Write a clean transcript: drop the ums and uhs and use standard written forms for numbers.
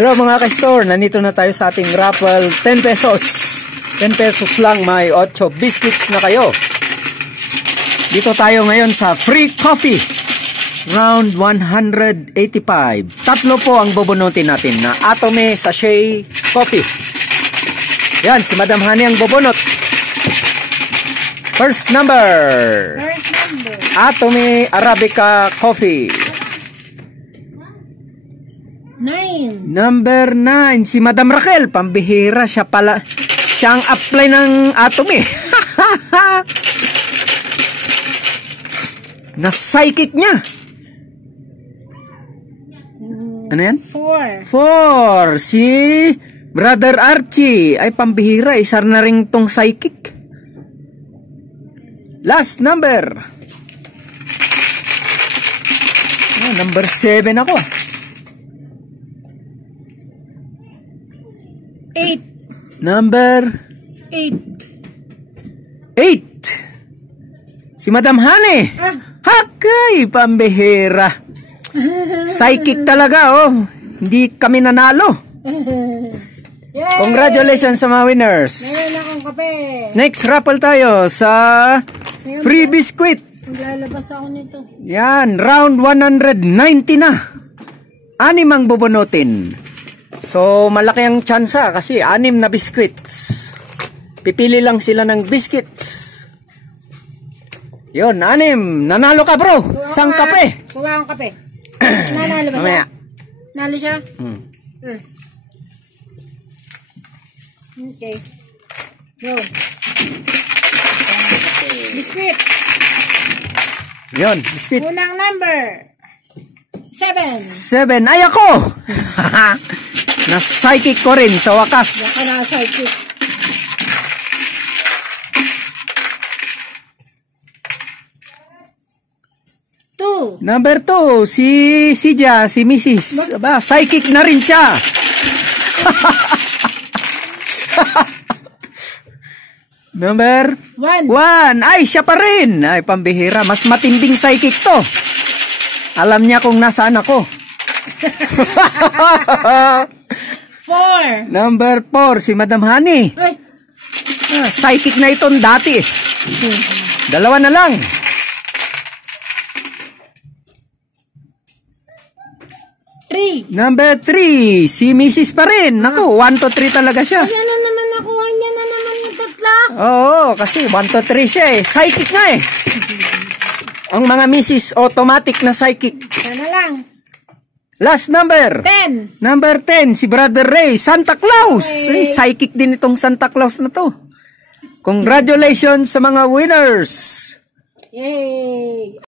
Hello mga ka-store, nandito na tayo sa ating raffle. 10 pesos. 10 pesos lang, may 8 biscuits na kayo. Dito tayo ngayon sa free coffee. Round 185. Tatlo po ang bubunutin natin na Atome Sachet Coffee. Yan, si Madam Honey ang bubunot. First number. Atome Arabica Coffee. 9. Number 9, si Madam Raquel. Pambihira, siya pala. Siya ang apply ng Atome. Na-psychic niya. Ano yan? 4. 4. Si Brother Archie. Ay, pambihira. Isa na rin tong psychic. Last number. Number 7 ako. 8. Number 8. 8. Si Madam Honey. Hakay, pambihira. Psychic talaga, oh. Hindi kami nanalo. Yay! Congratulations sa mga winners. Meron akong kape. Next raffle tayo sa free biscuit. Maglalabas ako nito. Yan, round 190 na. 6 ang bubunutin. So, malaki ang tsansa kasi 6 na biscuits. Pipili lang sila ng biscuits. Yun, 6. Nanalo ka, bro. Isang kape. Kuha akong kape. Nanalo ba siya? Mamaya. Nalo siya? Okay. Go. Biscuit. Yun, biscuit. Unang number. 7. 7. Ay, ako! Na-psychic ko rin sa wakas. Baka na psychic. Number 2, si Sija, si Mrs. Aba, psychic na rin siya. Number 1. Ay, siya pa rin. Ay, pambihira. Mas matinding psychic to. Alam niya kung nasaan ako. 4. Number 4, si Madam Honey. Ay. Psychic na iton dati. 2 na lang. Number 3, si Mrs. pa rin. Naku, 1 to 3 talaga siya. Ayan na naman nakuha niya na naman yung tatlo. Oo, kasi 1 to 3 siya eh. Psychic nga eh. Ang mga Mrs. automatic na psychic. Sana lang. Last number. 10. Number 10, si Brother Ray, Santa Claus. Ay, psychic din itong Santa Claus na to. Congratulations sa mga winners. Yay!